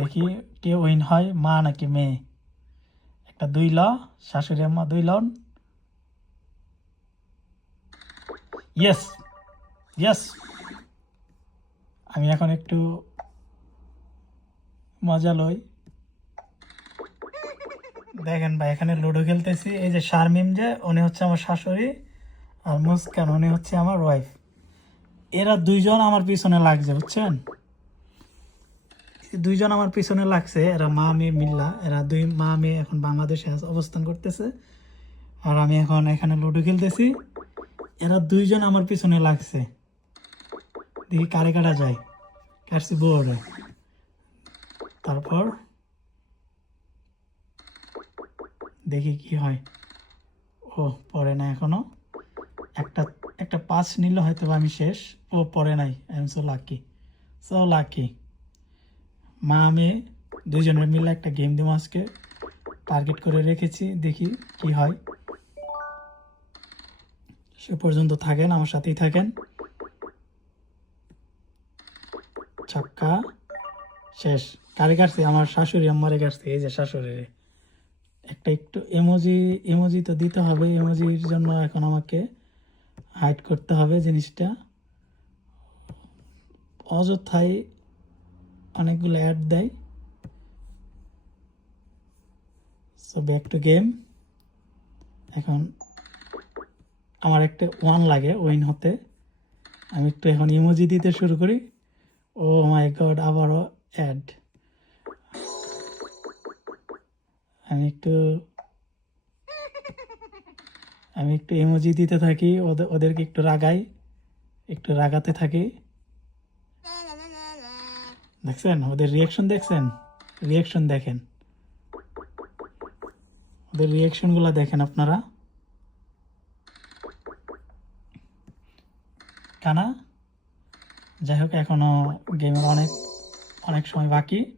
দেখি কে উইন হয়, মা নাকি মেয়ে? একটা দুই ল, শাশুড়ি আম্মা দুই লন। ইয়েস ইয়েস আমি এখন একটু মজা লই। দেখেন ভাই, এখানে লুডো খেলতেছি। এই যে শারমিম যে, উনি হচ্ছে আমার শাশুড়ি, আর মুস্কান, উনি হচ্ছে আমার ওয়াইফ এরা দুইজন আমার পিছনে লাগছে, বুঝছেন? দুইজন আমার পিছনে লাগছে, এরা মা, মেয়ে মিল্লা। এরা দুই মা, মেয়ে এখন বাংলাদেশে অবস্থান করতেছে। আর আমি এখন এখানে লুডো খেলতেছি। এরা দুইজন আমার পিছনে লাগছে। দেখি কারে কাটা যায়। কাটছি বোর্ডে। তারপর দেখি কি হয়। ও পরে না এখনও। একটা একটা পাস নিলে হয়তো আমি শেষ। ও পরে নাই। I am so lucky so lucky মা, আমি দুজনের মিলে একটা গেম দিব আজকে। টার্গেট করে রেখেছি, দেখি কি হয়। সে পর্যন্ত থাকেন, আমার সাথেই থাকেন। ছক্কা, শেষ। কারে কাটছে? আমার শাশুড়ি আমারে কাটছে। এই যে শাশুড়ি একটা একটু এমোজি এমোজি তো দিতে হবে এমোজির জন্য এখন আমাকে হাইড করতে হবে জিনিসটা। অযথাই অনেকগুলো অ্যাড দেয়। সো ব্যাক টু গেম এখন আমার একটা ওয়ান লাগে উইন হতে। আমি একটু এখন ইমোজি দিতে শুরু করি। ও মাই গড আবারও অ্যাড আমি একটু আমি একটু ইমোজি দিতে থাকি, ওদের ওদেরকে একটু রাগাই, একটু রাগাতে থাকি। দেখছেন? ওদের রিয়াকশন দেখছেন? রিয়াকশন দেখেন। ওদের রিয়াকশনগুলো দেখেন আপনারা। কানা? যাই হোক, এখনও গেমের অনেক অনেক সময় বাকি।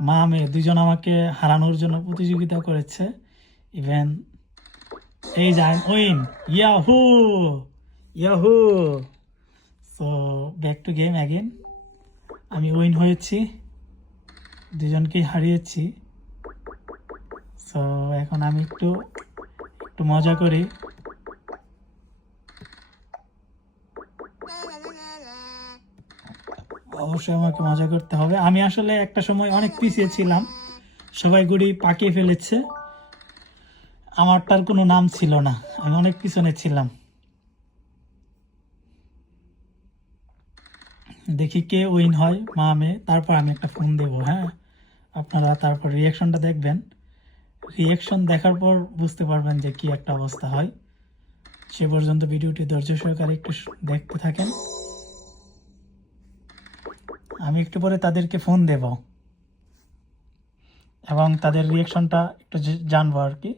মা মেয়ে দুজন আমাকে হারানোর জন্য প্রতিযোগিতা করেছে। ইভেন এই যে I win yahoo yahoo so back to game again আমি উইন হয়েছি। দুজনকেই হারিয়েছি। সো এখন আমি একটু একটু মজা করি। অবশ্যই আমাকে মজা করতে হবে। আমি আসলে একটা সময় অনেক পিছিয়ে ছিলাম। সবাই গুড়ি পাকিয়ে ফেলেছে। আমারটার কোনো নাম ছিল না। আমি অনেক পিছনে ছিলাম। দেখি কে উইন হয়, মা, মেয়ে, তারপর আমি একটা ফোন দেব হ্যাঁ? আপনারা তারপর রিয়াকশনটা দেখবেন। রিয়াকশন দেখার পর বুঝতে পারবেন যে কি একটা অবস্থা হয়। সে পর্যন্ত ভিডিওটি ধৈর্য সহকারে একটু দেখতে থাকেন। আমি একটু পরে তাদেরকে ফোন দেব। এবং তাদের রিয়াকশনটা একটু জানব আর কি।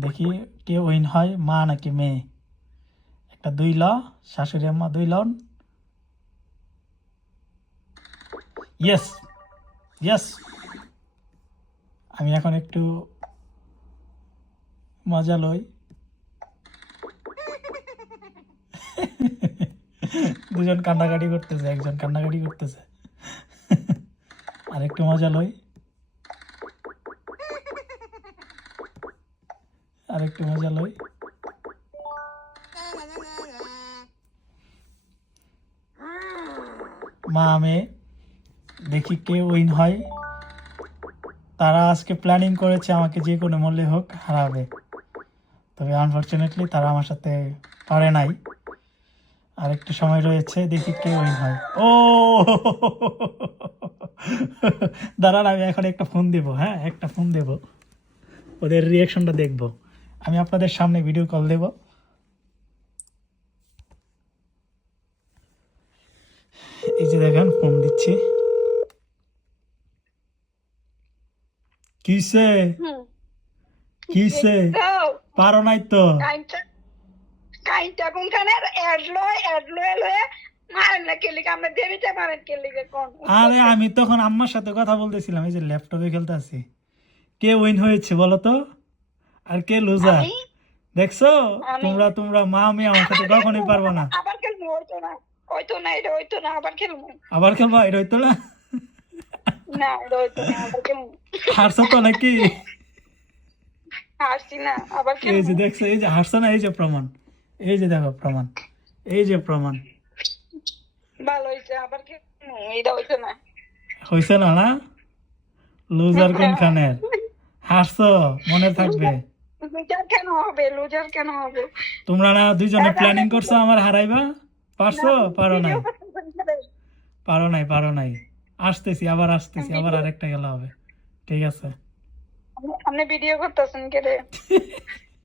দেখি কে উইন হয়, মা নাকি মেয়ে? একটা দুই ল, শাশুড়ি আম্মা দুই লন। ইয়েস ইয়েস আমি এখন একটু মজা লই। দুজন কান্নাকাটি করতেছে, একজন কান্নাকাটি করতেছে। আর একটু মজা লই। আর একটু মজা লই। মা, মেয়ে। দেখি কে উইন হয়। তারা আজকে প্ল্যানিং করেছে আমাকে যে কোনো মূল্যে হোক হারাবে। তবে আনফর্চুনেটলি তারা আমার সাথে পারে নাই। আর একটু সময় রয়েছে, দেখি কে উইন হয়। ও! দাঁড়ান, আমি এখন একটা ফোন দেব হ্যাঁ একটা ফোন দেব। ওদের রিয়াকশনটা দেখব। আমি আপনাদের সামনে ভিডিও কল দেব। এই যে দেখেন ফোন দিচ্ছি। কিসে? কিসে? পারো নাই তো। কাইনটা কোনখানে? লয়ে আরে আমি তখন আম্মার সাথে কথা বলতেছিলাম এই যে ল্যাপটপে খেলতে আছি কে উইন হয়েছে বলো তো? আর কে লুজার দেখছ? তোমরা তোমরা মা আমি আমার সাথে কখনোই পারব না। আবার কেন নড়তো না ও হয়তো না এটা হয়তো না আবার খেলব। আবার খেলবা এটা হইতো না? না হারছো তো নাকি? হাসছি না আবার এই যে দেখছ এই যে হারছো না এই যে প্রমাণ। এই যে দেখো প্রমাণ এই যে প্রমাণ। ভালো হয়েছে আবার খেলব এটা হয়তো না। হইছে না না? লুজার কোনখানের হারছো মনে থাকবে। লুজার কেন হবে? লুজার কেন হবে? তোমরা না দুইজনে প্ল্যানিং করছ আমার হারাইবা? পারছ? পারো নাই। পারো নাই পারো নাই। আসতেছি আবার আসতেছি আবার আরেকটা গেলা হবে। ঠিক আছে। আপনি ভিডিও করতেছেন কে রে?